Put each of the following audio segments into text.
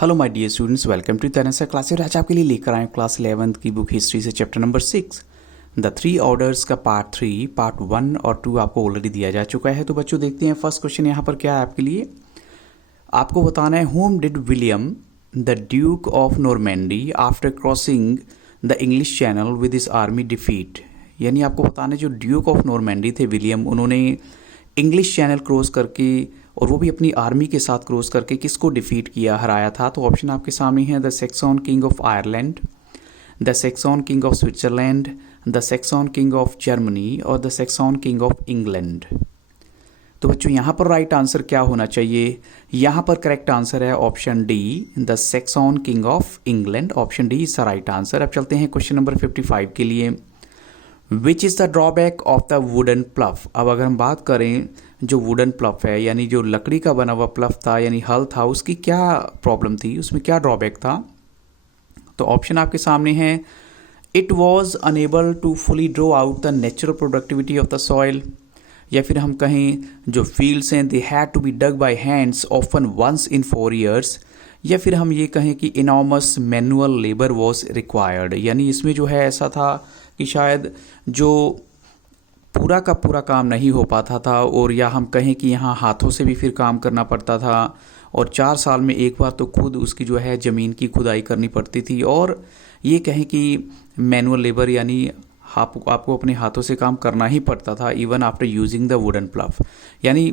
Hello my dear students, welcome to Tansa classes. आज आपके लिए लेकर आए क्लास 11th की बुक हिस्ट्री से chapter number 6 the three orders का पार्ट 1 और 2 आपको ऑलरेडी दिया जा चुका है। तो बच्चों देखते हैं फर्स्ट क्वेश्चन यहाँ पर क्या है आपके लिए। आपको बताना है home did William the Duke of Normandy after crossing the English channel with his army defeat. यानी आपको बताना है जो ड्यूक ऑफ नॉर्मैंडी थे विलियम, उन्होंने इंग्लिश चैनल क्रॉस करके और वो भी अपनी आर्मी के साथ क्रॉस करके किसको डिफीट किया, हराया था। तो ऑप्शन आपके सामने है the Saxon king of Ireland, the Saxon king of Switzerland, the Saxon king of Germany और the Saxon king of England. तो बच्चों यहाँ पर राइट आंसर क्या होना चाहिए? यहाँ पर करेक्ट आंसर है option D, the Saxon king of England. Option D is the right answer. अब चलते हैं क्वेश्चन नंबर 55 के लिए। Which is the drawback of the wooden प्लफ। अब अगर हम बात करें जो वुडन प्लफ है, यानी जो लकड़ी का बना हुआ प्लफ था यानी हल था, उसकी क्या प्रॉब्लम थी, उसमें क्या ड्रॉबैक था? तो ऑप्शन आपके सामने है it was unable to fully draw out the natural productivity of the soil, या फिर हम कहें जो फील्ड्स हैं they had to be dug by hands often once in 4 years, या फिर हम ये कहें कि enormous manual labour was required. यानी इसमें जो है ऐसा था कि शायद जो पूरा का पूरा काम नहीं हो पाता था, और या हम कहें कि यहाँ हाथों से भी फिर काम करना पड़ता था, और 4 साल में एक बार तो खुद उसकी जो है ज़मीन की खुदाई करनी पड़ती थी, और ये कहें कि मैनुअल लेबर यानी आपको अपने हाथों से काम करना ही पड़ता था even after using the wooden प्लफ। यानी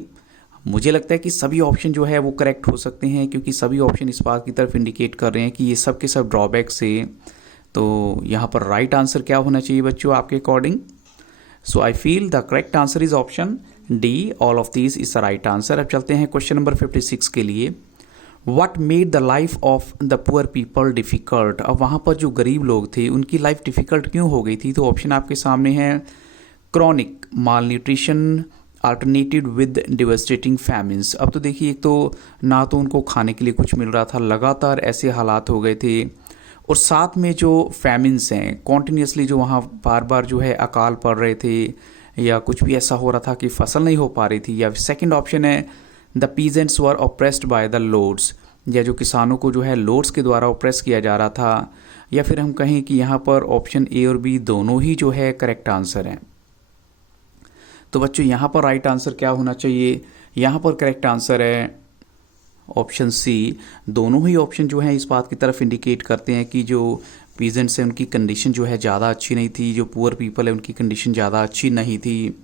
मुझे लगता है कि सभी ऑप्शन जो है वो करेक्ट हो सकते हैं, क्योंकि सभी ऑप्शन इस बात की तरफ इंडिकेट कर रहे हैं कि ये सब के सब ड्रॉबैक्स से। तो यहाँ पर राइट आंसर क्या होना चाहिए बच्चों आपके according? So I feel the correct answer is option D, all of these is the right answer. अब चलते हैं क्वेश्चन नंबर 56 के लिए। What made the life of the poor people difficult. अब वहाँ पर जो गरीब लोग थे उनकी लाइफ डिफ़िकल्ट क्यों हो गई थी? तो ऑप्शन आपके सामने है chronic mall nutrition alternative with devastating famines. अब तो देखिए, एक तो ना तो उनको खाने के लिए कुछ मिल रहा था, लगातार ऐसे हालात हो गए थे, और साथ में जो फैमिन्स हैं कॉन्टीन्यूसली जो वहाँ बार बार जो है अकाल पड़ रहे थे, या कुछ भी ऐसा हो रहा था कि फसल नहीं हो पा रही थी। या सेकंड ऑप्शन है the peasants were oppressed by the lords, या जो किसानों को जो है लॉर्ड्स के द्वारा ऑप्रेस किया जा रहा था। या फिर हम कहें कि यहाँ पर ऑप्शन ए और बी दोनों ही जो है करेक्ट आंसर हैं। तो बच्चों यहाँ पर राइट आंसर क्या होना चाहिए? यहाँ पर करेक्ट आंसर है ऑप्शन सी। दोनों ही ऑप्शन जो हैं इस बात की तरफ इंडिकेट करते हैं कि जो पीजेंट्स हैं उनकी कंडीशन जो है ज़्यादा अच्छी नहीं थी, जो पुअर पीपल है उनकी कंडीशन ज़्यादा अच्छी नहीं थी।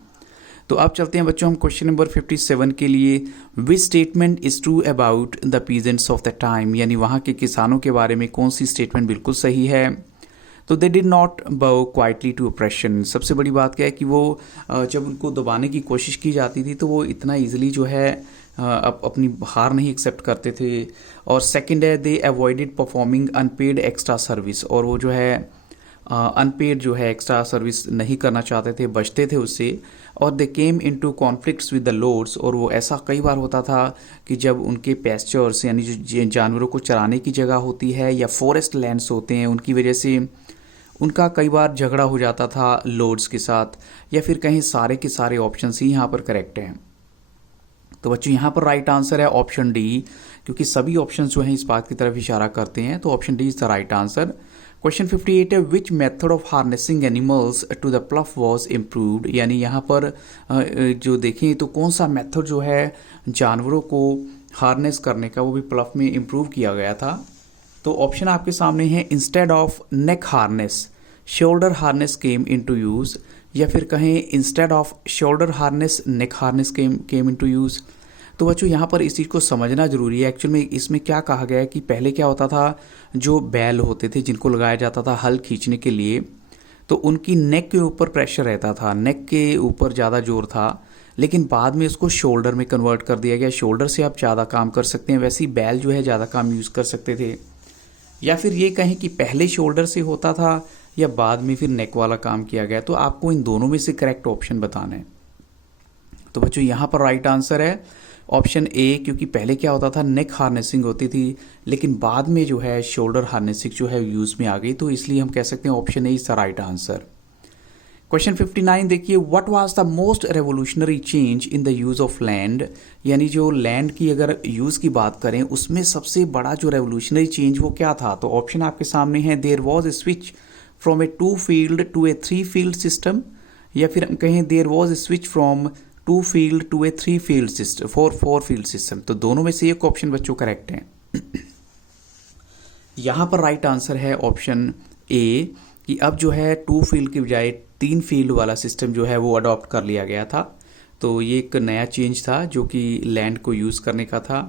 तो अब चलते हैं बच्चों हम क्वेश्चन नंबर 57 के लिए। Which statement is true about the peasants of the time, यानी वहाँ के किसानों के बारे में कौन सी स्टेटमेंट बिल्कुल सही है? तो दे डिड नॉट बाउ क्वाइटली टू ऑप्रेशन। सबसे बड़ी बात क्या है कि वो जब उनको दबाने की कोशिश की जाती थी तो वो इतना ईजिली जो है अपनी हार नहीं एक्सेप्ट करते थे। और सेकंड है they avoided performing unpaid extra service, और वो जो है अनपेड जो है एक्स्ट्रा सर्विस नहीं करना चाहते थे, बचते थे उससे। और they came into conflicts with the lords, और वो ऐसा कई बार होता था कि जब उनके पेस्चर्स यानी जो जानवरों को चराने की जगह होती है या फॉरेस्ट लैंड्स होते हैं, उनकी वजह से उनका कई बार झगड़ा हो जाता था लॉर्ड्स के साथ। या फिर कहीं सारे के सारे ऑप्शन ही यहाँ पर करेक्ट हैं। तो बच्चों यहाँ पर राइट आंसर है ऑप्शन डी, क्योंकि सभी ऑप्शन जो हैं इस बात की तरफ इशारा करते हैं। तो option D is the right answer. Question 58 है which method of harnessing animals to the plough was improved. यानी यहाँ पर जो देखें तो कौन सा मेथड जो है जानवरों को हार्नेस करने का वो भी प्लफ में इम्प्रूव किया गया था। तो ऑप्शन आपके सामने है instead of neck harness shoulder harness came into use, या फिर कहें इंस्टेड ऑफ शोल्डर हार्नेस नेक हार्नेस केम इनटू यूज़। तो बच्चों यहाँ पर इस चीज़ को समझना जरूरी है। एक्चुअल में इसमें क्या कहा गया है कि पहले क्या होता था, जो बैल होते थे जिनको लगाया जाता था हल खींचने के लिए, तो उनकी नेक के ऊपर प्रेशर रहता था, नेक के ऊपर ज़्यादा जोर था, लेकिन बाद में उसको शोल्डर में कन्वर्ट कर दिया गया। शोल्डर से आप ज़्यादा काम कर सकते हैं, वैसे ही बैल जो है ज़्यादा काम यूज़ कर सकते थे। या फिर ये कहें कि पहले शोल्डर से होता था या बाद में फिर नेक वाला काम किया गया। तो आपको इन दोनों में से करेक्ट ऑप्शन बताना है। तो बच्चों यहाँ पर राइट आंसर है ऑप्शन ए, क्योंकि पहले क्या होता था नेक हार्नेसिंग होती थी, लेकिन बाद में जो है शोल्डर हार्नेसिंग जो है यूज़ में आ गई। तो इसलिए हम कह सकते हैं option A is the right answer. Question 59 देखिए, what was the most revolutionary change in the use of land, यानी जो लैंड की अगर यूज की बात करें उसमें सबसे बड़ा जो रेवोल्यूशनरी चेंज वो क्या था। तो ऑप्शन आपके सामने है, there was a switch from a 2 field to a 3 field system, या फिर हम कहें there was a switch from 2 field to a 3 field system 4 field system. तो दोनों में से एक ऑप्शन बच्चों करेक्ट है। यहाँ पर राइट आंसर है ऑप्शन ए कि अब जो है 2 फील्ड की बजाय 3 फील्ड वाला सिस्टम जो है वो अडॉप्ट कर लिया गया था। तो ये एक नया चेंज था जो कि लैंड को यूज़ करने का था।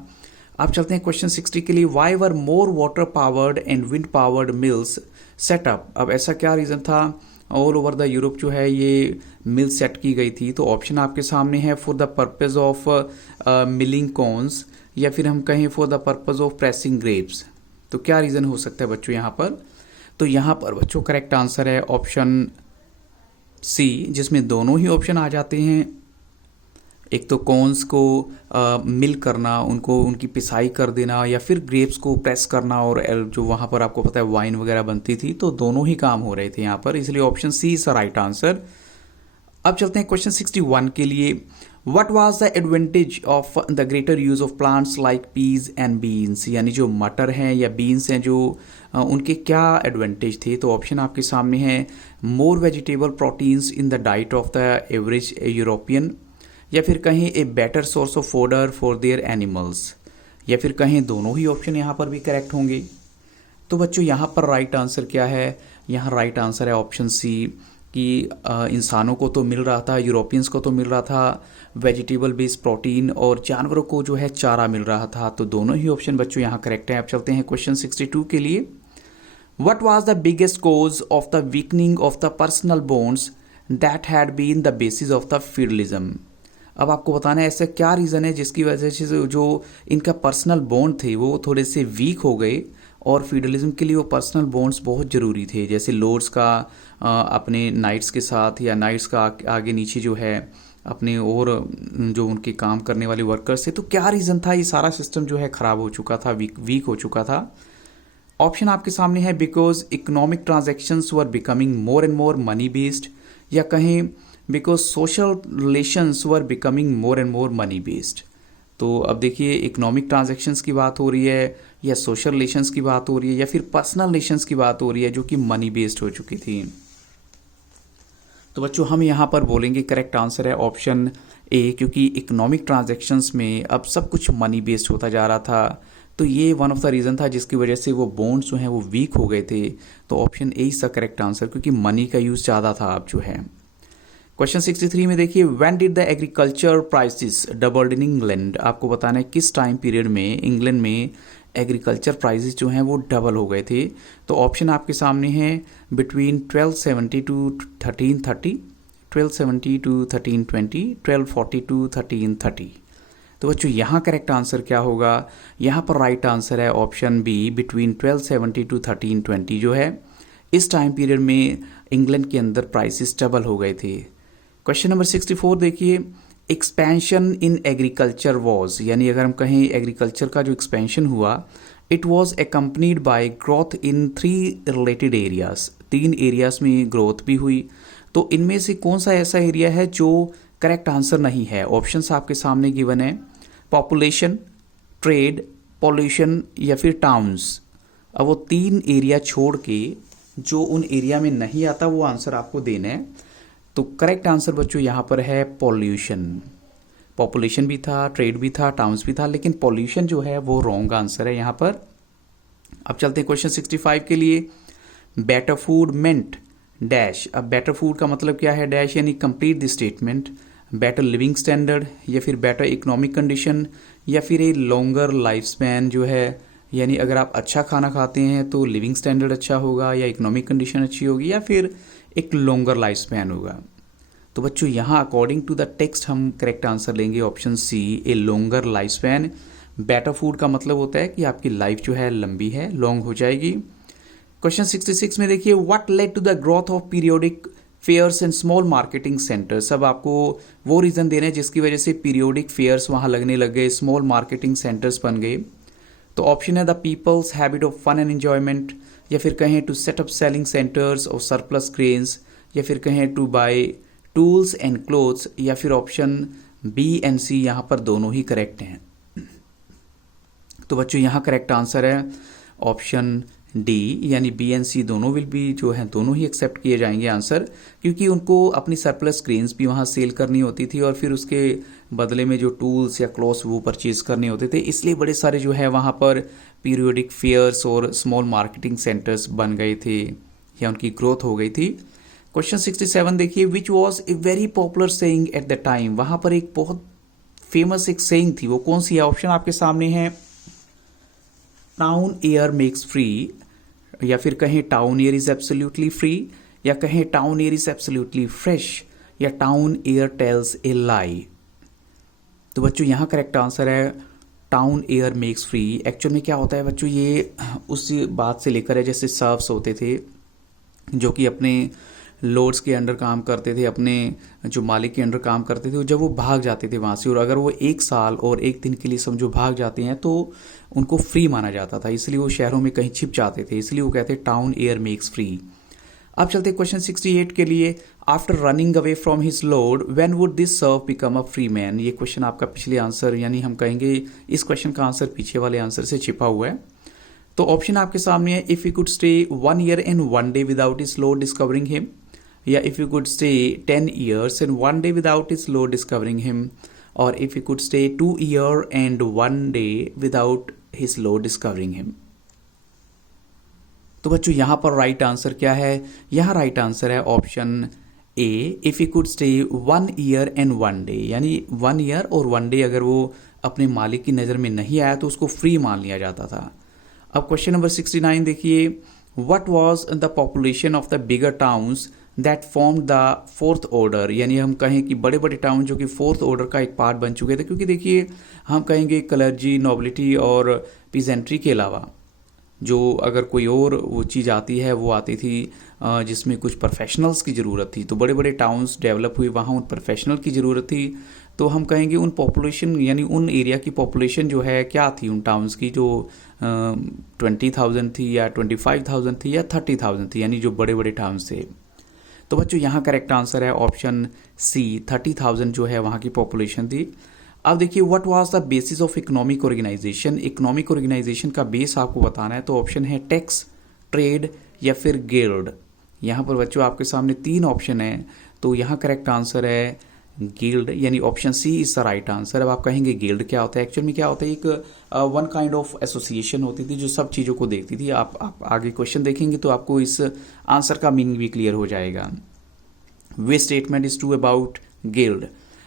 अब चलते हैं क्वेश्चन 60 के लिए, why were more water powered and wind powered mills setup. अब ऐसा क्या रीज़न था, ऑल ओवर द यूरोप जो है ये मिल सेट की गई थी। तो ऑप्शन आपके सामने है, for the purpose of milling corns, या फिर हम कहें for the purpose of pressing grapes. तो क्या रीज़न हो सकता है बच्चों यहाँ पर। तो यहाँ पर बच्चों करेक्ट आंसर है ऑप्शन सी, जिसमें दोनों ही ऑप्शन आ जाते हैं। एक तो कॉर्न्स को मिल करना, उनको उनकी पिसाई कर देना, या फिर ग्रेप्स को प्रेस करना, और जो वहाँ पर आपको पता है वाइन वगैरह बनती थी। तो दोनों ही काम हो रहे थे यहाँ पर, इसलिए option C is right answer. अब चलते हैं क्वेश्चन 61 के लिए, what was the advantage of the greater use of plants like peas and beans, यानी जो मटर हैं या बीन्स हैं जो उनके क्या एडवांटेज थे। तो ऑप्शन आपके सामने है, more vegetable proteins in the diet of the average European, या फिर कहें a better source of fodder for their animals, या फिर कहें दोनों ही ऑप्शन यहाँ पर भी करेक्ट होंगे। तो बच्चों यहाँ पर राइट आंसर क्या है, यहाँ राइट आंसर है ऑप्शन सी कि इंसानों को तो मिल रहा था, यूरोपियंस को तो मिल रहा था वेजिटेबल बेस्ड प्रोटीन, और जानवरों को जो है चारा मिल रहा था। तो दोनों ही ऑप्शन बच्चों यहाँ करेक्ट हैं। अब चलते हैं क्वेश्चन 62 के लिए, what was the biggest cause of the weakening of the personal bonds that had been the basis of the feudalism. अब आपको बताना है ऐसा क्या रीज़न है जिसकी वजह से जो इनका पर्सनल बॉन्ड थे वो थोड़े से वीक हो गए, और फ्यूडलिज्म के लिए वो पर्सनल बॉन्ड्स बहुत ज़रूरी थे। जैसे लॉर्ड्स का अपने नाइट्स के साथ, या नाइट्स का आगे नीचे जो है अपने और जो उनके काम करने वाले वर्कर्स थे। तो क्या रीज़न था, ये सारा सिस्टम जो है ख़राब हो चुका था, वीक हो चुका था। ऑप्शन आपके सामने है, because economic transactions were becoming more and more money based, या कहें because social relations were becoming more and more money based. तो अब देखिए इकोनॉमिक ट्रांजैक्शंस की बात हो रही है, या सोशल रिलेशंस की बात हो रही है, या फिर पर्सनल रिलेशंस की बात हो रही है जो कि मनी बेस्ड हो चुकी थी। तो बच्चों हम यहाँ पर बोलेंगे करेक्ट आंसर है ऑप्शन ए, क्योंकि इकोनॉमिक ट्रांजैक्शंस में अब सब कुछ मनी बेस्ड होता जा रहा था। तो ये वन ऑफ द रीज़न था जिसकी वजह से वो बॉन्ड्स जो हैं वो वीक हो गए थे। तो option A is the correct answer, क्योंकि मनी का यूज़ ज़्यादा था अब जो है। क्वेश्चन 63 में देखिए, when did the agriculture prices doubled in England. आपको बताना है किस टाइम पीरियड में इंग्लैंड में एग्रीकल्चर प्राइसेस जो हैं वो डबल हो गए थे। तो ऑप्शन आपके सामने है, बिटवीन 1270 टू 1330, 1270 टू 1320, 1240 टू 1330। तो बच्चों यहाँ करेक्ट आंसर क्या होगा, यहाँ पर राइट आंसर है ऑप्शन बी, बिटवीन 1270 टू 1320 जो है इस टाइम पीरियड में इंग्लैंड के अंदर प्राइसेस डबल हो गए थे। क्वेश्चन नंबर 64 देखिए, एक्सपेंशन इन एग्रीकल्चर वॉज, यानी अगर हम कहें एग्रीकल्चर का जो एक्सपेंशन हुआ, it was accompanied bye growth in 3 related areas, 3 areas में ग्रोथ भी हुई। तो इनमें से कौन सा ऐसा एरिया है जो करेक्ट आंसर नहीं है। ऑप्शंस आपके सामने गिवन है, पॉपुलेशन, ट्रेड, पॉल्यूशन, या फिर टाउन्स। अब वो 3 एरिया छोड़ के जो उन एरिया में नहीं आता वो आंसर आपको देना है। तो करेक्ट आंसर बच्चों यहाँ पर है पॉल्यूशन। पॉपुलेशन भी था, ट्रेड भी था, टाउन्स भी था, लेकिन पॉल्यूशन जो है वो रॉन्ग आंसर है यहाँ पर। अब चलते हैं क्वेश्चन 65 के लिए, बेटर फूड मेंट डैश। अब बेटर फूड का मतलब क्या है, डैश, यानी complete the statement. Better living standard, या फिर बेटर इकोनॉमिक कंडीशन, या फिर ए लॉन्गर लाइफ स्पैन जो है, यानी अगर आप अच्छा खाना खाते हैं तो लिविंग स्टैंडर्ड अच्छा होगा, या इकोनॉमिक कंडीशन अच्छी होगी, या फिर एक लॉन्गर लाइफ स्पैन होगा। तो बच्चों यहाँ अकॉर्डिंग टू द टेक्स्ट हम करेक्ट आंसर लेंगे option C, a longer life span. Better food का मतलब होता है कि आपकी लाइफ जो है लंबी है, लॉन्ग हो जाएगी। क्वेश्चन 66 में देखिए, what led to the growth of periodic fairs and small marketing centres. अब आपको वो रीज़न देना है जिसकी वजह से पीरियोडिक फेयर्स वहाँ लगने लग गए, स्मॉल मार्केटिंग सेंटर्स बन गए। तो ऑप्शन है the people's habit of fun and enjoyment, या फिर कहें to set up selling centres of surplus grains, या फिर कहें to buy tools and clothes, या फिर ऑप्शन बी एंड सी यहाँ पर दोनों ही करेक्ट हैं। तो बच्चों यहाँ करेक्ट आंसर है ऑप्शन डी, यानी बी एंड सी दोनों विल बी जो है दोनों ही एक्सेप्ट किए जाएंगे आंसर, क्योंकि उनको अपनी सरप्लस स्क्रीन्स भी वहाँ सेल करनी होती थी और फिर उसके बदले में जो टूल्स या क्लॉथ्स वो परचेज करने होते थे, इसलिए बड़े सारे जो है वहाँ पर पीरियोडिक फेयर्स और स्मॉल मार्केटिंग सेंटर्स बन गए थे या उनकी ग्रोथ हो गई थी। क्वेश्चन 67 देखिए, which was a very popular saying at the time. वहाँ पर एक बहुत फेमस एक सेइंग थी, वो कौन सी है? ऑप्शन आपके सामने है, टाउन एयर मेक्स फ्री, या फिर कहें town air is absolutely free, या कहें town air is absolutely fresh, या टाउन एयर टेल्स ए लाई। तो बच्चों यहाँ करेक्ट आंसर है town air makes free. Actual में क्या होता है बच्चों, ये उस बात से लेकर है जैसे सर्व्स होते थे जो कि अपने लॉर्ड्स के अंडर काम करते थे, अपने जो मालिक के अंडर काम करते थे, जब वो भाग जाते थे वहाँ से, और अगर वो 1 साल और 1 दिन के लिए समझो भाग जाते हैं तो उनको फ्री माना जाता था, इसलिए वो शहरों में कहीं छिप जाते थे, इसलिए वो कहते टाउन एयर मेक्स फ्री। अब चलते क्वेश्चन 68 के लिए, after running away from his lord when would this serf become a free man. ये क्वेश्चन आपका पिछले आंसर, यानी हम कहेंगे इस क्वेश्चन का आंसर पीछे वाले आंसर से छिपा हुआ है। तो ऑप्शन आपके सामने है, if you could stay 1 year and 1 day without his Lord discovering him, या if you could stay 10 years and 1 day without his lord discovering him, or if you could stay 2 years and 1 day without his lord discovering him। तो बच्चों यहाँ पर right answer क्या है? यहाँ right answer है option A, if you could stay 1 year and 1 day, यानी 1 year और 1 day अगर वो अपने मालिक की नज़र में नहीं आया तो उसको फ्री मान लिया जाता था। अब क्वेश्चन नंबर 69 देखिए, what was the population of the bigger towns that form the 4th order, यानी हम कहें कि बड़े बड़े टाउन जो कि 4th order का एक पार्ट बन चुके थे, क्योंकि देखिए हम कहेंगे क्लर्जी, नोबिलिटी और पीजेंट्री के अलावा जो अगर कोई और वो चीज़ आती है वो आती थी जिसमें कुछ प्रोफेशनल्स की ज़रूरत थी, तो बड़े बड़े टाउन्स डेवलप हुए, वहाँ उन प्रोफेशनल की ज़रूरत थी, तो हम कहेंगे उन पॉपुलेशन यानी उन एरिया की पॉपुलेशन जो है क्या थी उन टाउन्स की, जो 20,000 थी या 25,000 थी या 30,000 थी, यानी जो बड़े बड़े टाउन्स थे। तो बच्चों यहाँ करेक्ट आंसर है ऑप्शन सी, 30,000 जो है वहाँ की पॉपुलेशन थी। अब देखिए, what was the basis of economic organisation. Economic organisation का बेस आपको बताना है, तो ऑप्शन है टैक्स, ट्रेड या फिर गिल्ड। यहाँ पर बच्चों आपके सामने 3 ऑप्शन है, तो यहाँ करेक्ट आंसर है गिल्ड, यानी option C is the right answer. अब आप कहेंगे गिल्ड क्या होता है? एक्चुअल में क्या होता है, एक वन काइंड ऑफ एसोसिएशन होती थी जो सब चीज़ों को देखती थी। आप आगे क्वेश्चन देखेंगे तो आपको इस आंसर का मीनिंग भी क्लियर हो जाएगा। वे statement is true about guild,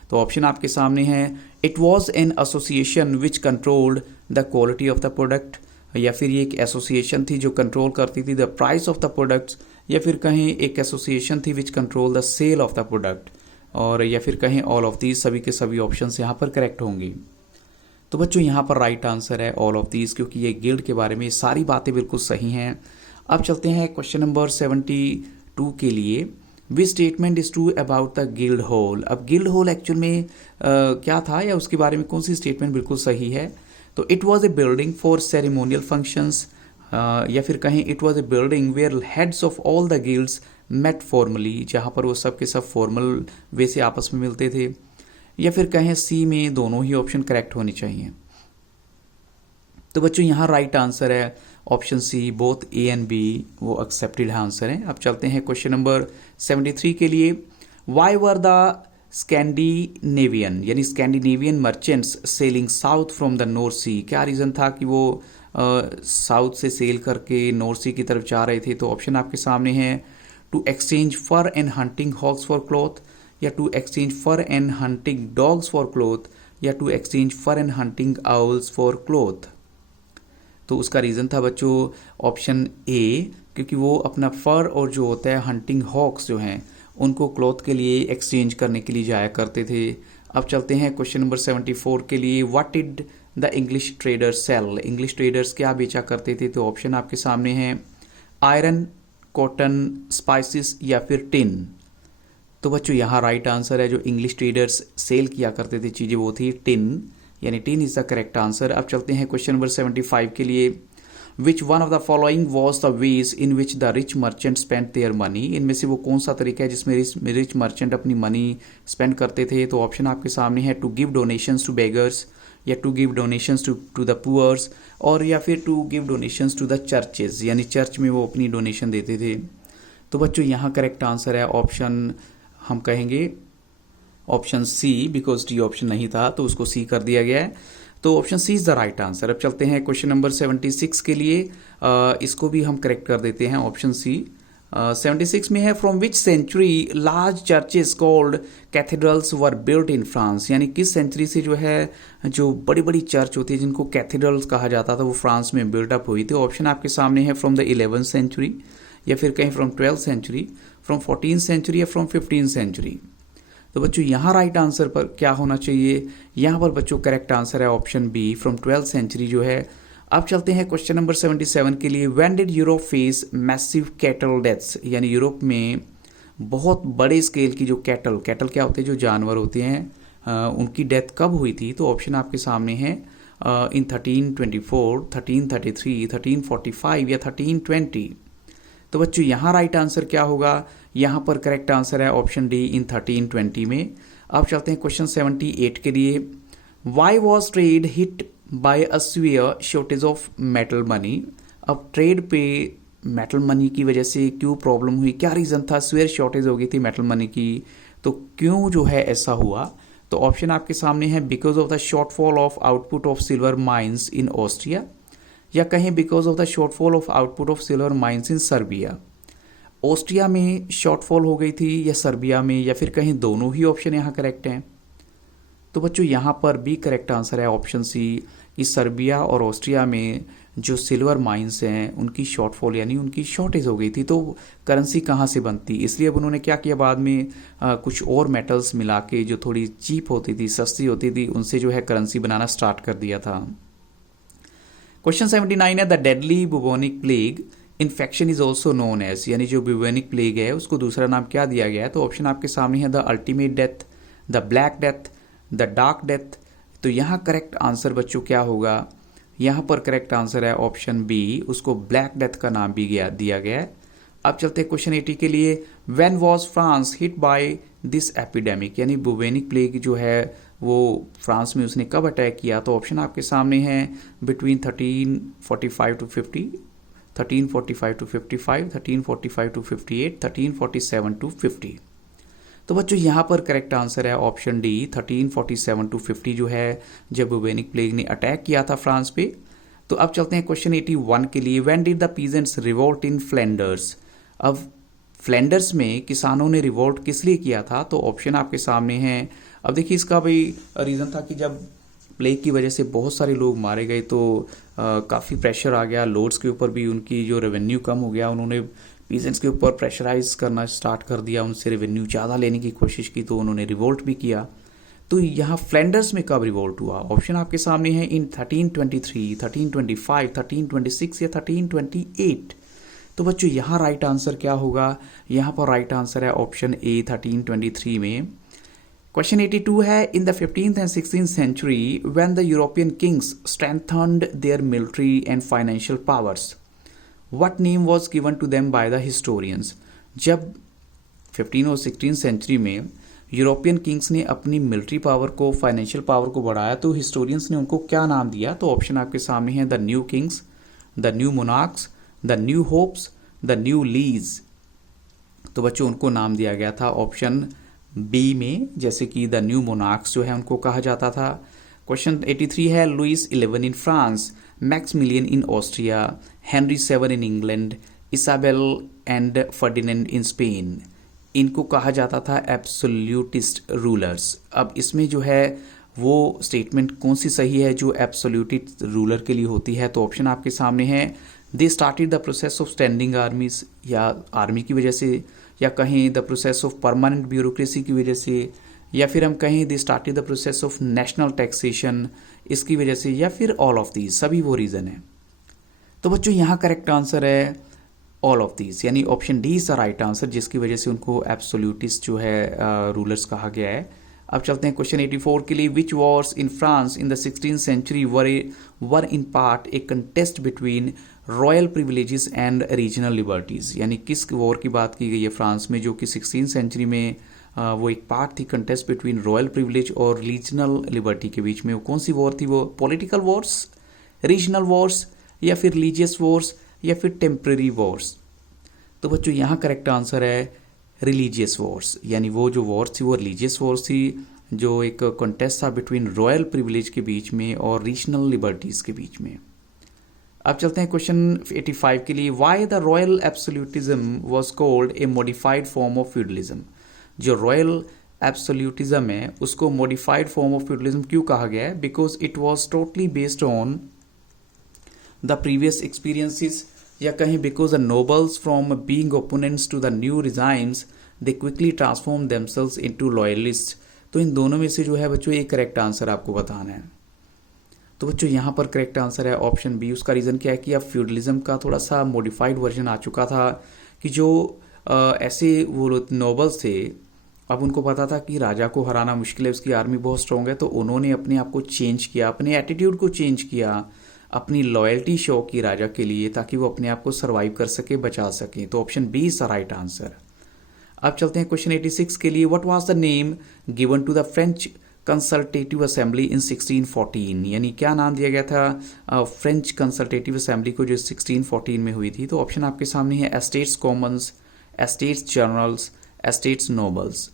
तो ऑप्शन आपके सामने है, it was an association which controlled the quality of the product, या फिर ये एक एसोसिएशन थी जो कंट्रोल करती थी the price of the products, या फिर कहें एक एसोसिएशन थी which control the sale of the product, और या फिर कहें ऑल ऑफ दीज। सभी के सभी ऑप्शंस यहाँ पर करेक्ट होंगी। तो बच्चों यहाँ पर राइट आंसर है ऑल ऑफ दीज, क्योंकि ये गिल्ड के बारे में सारी बातें बिल्कुल सही हैं। अब चलते हैं क्वेश्चन नंबर 72 के लिए, which statement is true about the guild hall. अब गिल्ड हॉल एक्चुअल में क्या था, या उसके बारे में कौन सी स्टेटमेंट बिल्कुल सही है? तो it was a building for ceremonial functions, या फिर कहें it was a building where heads of all the guilds met formally, जहाँ पर वो सब के सब फॉर्मल वे से आपस में मिलते थे, या फिर कहें सी में दोनों ही ऑप्शन करेक्ट होने चाहिए। तो बच्चों यहाँ राइट आंसर है option C, both A and B वो एक्सेप्टेड आंसर है। अब चलते हैं क्वेश्चन नंबर 73 के लिए, वाई वर द स्कैंडिनेवियन यानी Scandinavian merchants sailing south from the North Sea. क्या रीज़न था कि वो साउथ से सेल करके नॉर्थ सी की तरफ जा रहे थे? तो ऑप्शन आपके सामने है, to exchange fur and hunting hogs for cloth, या to exchange fur and hunting dogs for cloth, या to exchange fur and hunting owls for cloth. तो उसका रीज़न था बच्चों ऑप्शन ए, क्योंकि वो अपना फर और जो होता है हंटिंग हॉक्स जो हैं उनको क्लॉथ के लिए एक्सचेंज करने के लिए जाया करते थे। अब चलते हैं क्वेश्चन नंबर 74 के लिए, what did the English traders sell. English traders क्या बेचा करते थे? तो ऑप्शन आपके सामने हैं, आयरन, कॉटन, स्पाइसेस या फिर टिन। तो बच्चों यहाँ राइट आंसर है, जो इंग्लिश ट्रेडर्स सेल किया करते थे चीज़ें वो थी टिन, यानी tin is the correct answer. अब चलते हैं क्वेश्चन नंबर 75 के लिए, which one of the following was the ways in which the rich merchant spend their money, इनमें से वो कौन सा तरीका है जिसमें रिच मर्चेंट अपनी मनी स्पेंड करते थे। तो ऑप्शन आपके सामने है to give donations to beggars, या to give donations to the poors, और या फिर to give donations to the churches, यानी चर्च में वो अपनी डोनेशन देते थे। तो बच्चों यहाँ करेक्ट आंसर है ऑप्शन, हम कहेंगे option C, because D option नहीं था तो उसको सी कर दिया गया है। तो option C is the right answer. अब चलते हैं क्वेश्चन नंबर 76 के लिए, इसको भी हम करेक्ट कर देते हैं, ऑप्शन सी। 76 में है from which century large churches called cathedrals were built in France, यानी किस सेंचुरी से जो है जो बड़ी बड़ी चर्च होती है जिनको कैथेड्रल्स कहा जाता था वो फ्रांस में बिल्टअप हुई थी। ऑप्शन आपके सामने है फ्रॉम द 11th सेंचुरी, या फिर कहीं from 12th century, from 14th century, या फ्रॉम 15th सेंचुरी। तो बच्चों यहाँ राइट आंसर पर क्या होना चाहिए, यहाँ पर बच्चों करेक्ट आंसर है option B, from 12th century जो है। अब चलते हैं क्वेश्चन नंबर 77 के लिए। When did Europe face massive cattle deaths, यानी यूरोप में बहुत बड़े स्केल की जो कैटल क्या होते हैं, जो जानवर होते हैं, उनकी डेथ कब हुई थी। तो ऑप्शन आपके सामने है इन 1324, 1333, 1345 या 1320। तो बच्चों यहाँ राइट आंसर क्या होगा, यहाँ पर करेक्ट आंसर है ऑप्शन डी, इन 1320 में। अब चलते हैं क्वेश्चन 78 के लिए। Why was trade hit by a severe shortage of metal money, अब ट्रेड पे मेटल मनी की वजह से क्यों प्रॉब्लम हुई, क्या रीज़न था, सीवियर शॉर्टेज हो गई थी मेटल मनी की, तो क्यों जो है ऐसा हुआ। तो ऑप्शन आपके सामने है because of the shortfall of output of silver mines in Austria, या कहीं because of the shortfall of output of silver mines in Serbia. Austria में शॉर्टफॉल हो गई थी या सर्बिया में, या फिर कहीं दोनों ही ऑप्शन यहाँ करेक्ट हैं। तो बच्चों यहाँ पर भी करेक्ट आंसर है ऑप्शन सी, कि सर्बिया और ऑस्ट्रिया में जो सिल्वर माइंस हैं उनकी शॉर्टफॉल यानी उनकी शॉर्टेज हो गई थी। तो करेंसी कहाँ से बनती, इसलिए अब उन्होंने क्या किया, बाद में कुछ और मेटल्स मिला के जो थोड़ी चीप होती थी, सस्ती होती थी, उनसे जो है करेंसी बनाना स्टार्ट कर दिया था। क्वेश्चन 79 है the deadly bubonic plague infection is also known as, यानी जो बुबोनिक प्लेग है उसको दूसरा नाम क्या दिया गया है। तो ऑप्शन आपके सामने है the ultimate death, the black death, the dark death. तो यहाँ करेक्ट आंसर बच्चों क्या होगा, यहाँ पर करेक्ट आंसर है ऑप्शन बी, उसको ब्लैक डेथ का नाम भी दिया गया है। अब चलते हैं क्वेश्चन 80 के लिए। When was France hit by this epidemic, यानी बुबोनिक प्लेग जो है वो फ्रांस में उसने कब अटैक किया। तो ऑप्शन आपके सामने है between 1345 to 50, 1345 to 55, 1345 to 58, 1347 to 50। तो बच्चों यहाँ पर करेक्ट आंसर है ऑप्शन डी, 1347 टू 50 जो है जब बुबोनिक प्लेग ने अटैक किया था फ्रांस पे। तो अब चलते हैं क्वेश्चन 81 के लिए। When did the peasants revolt in Flanders, अब फ्लैंडर्स में किसानों ने रिवोल्ट किस लिए किया था। तो ऑप्शन आपके सामने हैं। अब देखिए इसका भाई रीज़न था कि जब प्लेग की वजह से बहुत सारे लोग मारे गए तो काफ़ी प्रेशर आ गया लॉर्ड्स के ऊपर भी, उनकी जो रेवेन्यू कम हो गया, उन्होंने पीजेंट्स के ऊपर प्रेशराइज करना स्टार्ट कर दिया, उनसे रेवेन्यू ज़्यादा लेने की कोशिश की, तो उन्होंने रिवोल्ट भी किया। तो यहाँ फ्लैंडर्स में कब रिवोल्ट हुआ, ऑप्शन आपके सामने है इन 1323, 1325, 1326 या 1328। तो बच्चों यहाँ राइट आंसर क्या होगा, यहाँ पर राइट आंसर है ऑप्शन ए, 1323 में। क्वेश्चन 82 है in the 15th and 16th century when the European kings strengthened their military and financial powers, what name was given to them by the historians. जब 15 और 16th century में European Kings ने अपनी military power को, financial power को बढ़ाया, तो historians ने उनको क्या नाम दिया। तो ऑप्शन आपके सामने है the new Kings, the new monarchs, the new hopes, the new lease. तो बच्चों उनको नाम दिया गया था ऑप्शन बी में, जैसे कि द न्यू मोनार्क्स जो है उनको कहा जाता था। क्वेश्चन 83 है Louis 11 in France, Maximilian in Austria, Henry 7 in England, Isabel and Ferdinand in Spain, इनको कहा जाता था एब्सोल्यूटिस्ट रूलर्स। अब इसमें जो है वो स्टेटमेंट कौन सी सही है जो एब्सोल्यूटिस्ट रूलर के लिए होती है। तो ऑप्शन आपके सामने है they started the process of standing आर्मीज, या आर्मी की वजह से, या कहीं the process of permanent bureaucracy की वजह से, या फिर हम कहें they started the process of national taxation, इसकी वजह से, या फिर ऑल ऑफ दीज, सभी वो रीज़न है। तो बच्चों यहाँ करेक्ट आंसर है ऑल ऑफ दीज, यानी option D is the right answer, जिसकी वजह से उनको एब्सोल्यूटिस्ट जो है रूलर्स कहा गया है। अब चलते हैं क्वेश्चन 84 के लिए। Which wars in France in the 16th century were in part a contest between royal privileges and regional liberties, यानी किस वॉर की बात की गई है फ्रांस में, जो कि 16th सेंचुरी में वो एक पार्ट थी कंटेस्ट बिटवीन रॉयल प्रिविलेज और रीजनल लिबर्टी के बीच में। वो कौन सी वॉर थी? वो पॉलिटिकल वॉर्स, रीजनल वॉर्स, या फिर रिलीजियस वॉर्स, या फिर टेम्पररी वॉर्स? तो बच्चों यहाँ करेक्ट आंसर है रिलीजियस वॉर्स, यानी वो जो वॉर्स थी वो रिलीजियस वॉर्स थी, जो एक कंटेस्ट था बिटवीन रॉयल प्रिविलेज के बीच में और रीजनल लिबर्टीज़ के बीच में। अब चलते हैं क्वेश्चन 85 के लिए। Why the royal absolutism was called a modified form of feudalism? जो रॉयल एब्सोल्यूटिज्म है उसको मॉडिफाइड फॉर्म ऑफ फ्यूडलिज्म क्यों कहा गया है? Because it was totally based on the previous experiences, या कहीं because the nobles from being opponents to the new regimes they quickly transform themselves into loyalist. तो इन दोनों में से जो है बच्चों एक करेक्ट आंसर आपको बताना है। तो बच्चों यहाँ पर करेक्ट आंसर है ऑप्शन बी। उसका रीज़न क्या है कि अब फ्यूडलिज्म का थोड़ा सा मॉडिफाइड वर्जन आ चुका था कि जो ऐसे वो नोबल्स थे, अब उनको पता था कि राजा को हराना मुश्किल है, उसकी आर्मी बहुत स्ट्रॉन्ग है, तो उन्होंने अपने आप को चेंज किया, अपने एटीट्यूड को चेंज किया, अपनी लॉयल्टी शो की राजा के लिए, ताकि वो अपने आप को सर्वाइव कर सके, बचा सके। तो option B is the right answer. अब चलते हैं क्वेश्चन 86 के लिए। What was the name given to the French consultative assembly in 1614? यानी क्या नाम दिया गया था फ्रेंच कंसल्टेटिव असेंबली को जो 1614 में हुई थी? तो ऑप्शन आपके सामने है estates Commons, estates generals, estates nobles.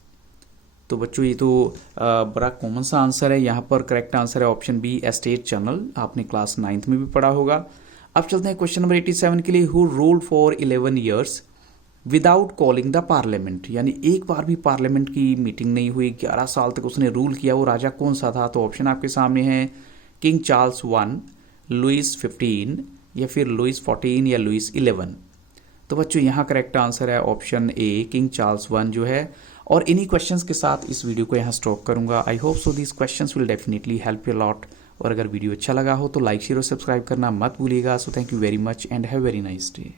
तो बच्चों ये तो बड़ा कॉमन सा आंसर है, यहाँ पर करेक्ट आंसर है ऑप्शन बी एस्टेट जनरल। आपने क्लास 9th में भी पढ़ा होगा। अब चलते हैं क्वेश्चन नंबर 87 के लिए। Who ruled for 11 years without calling the parliament? यानी एक बार भी पार्लियामेंट की मीटिंग नहीं हुई, 11 साल तक उसने रूल किया, वो राजा कौन सा था? तो ऑप्शन आपके सामने है किंग चार्ल्स 1, लुइस 15, या फिर लुइस 14, या लुइस 11। तो बच्चों यहाँ करेक्ट आंसर है ऑप्शन ए किंग चार्ल्स 1 जो है। और इन्हीं क्वेश्चंस के साथ इस वीडियो को यहाँ स्टॉप करूँगा। I hope so this questions will definitely help you lot. और अगर वीडियो अच्छा लगा हो तो लाइक शेयर और सब्सक्राइब करना मत भूलिएगा। So thank you very much and have very nice day.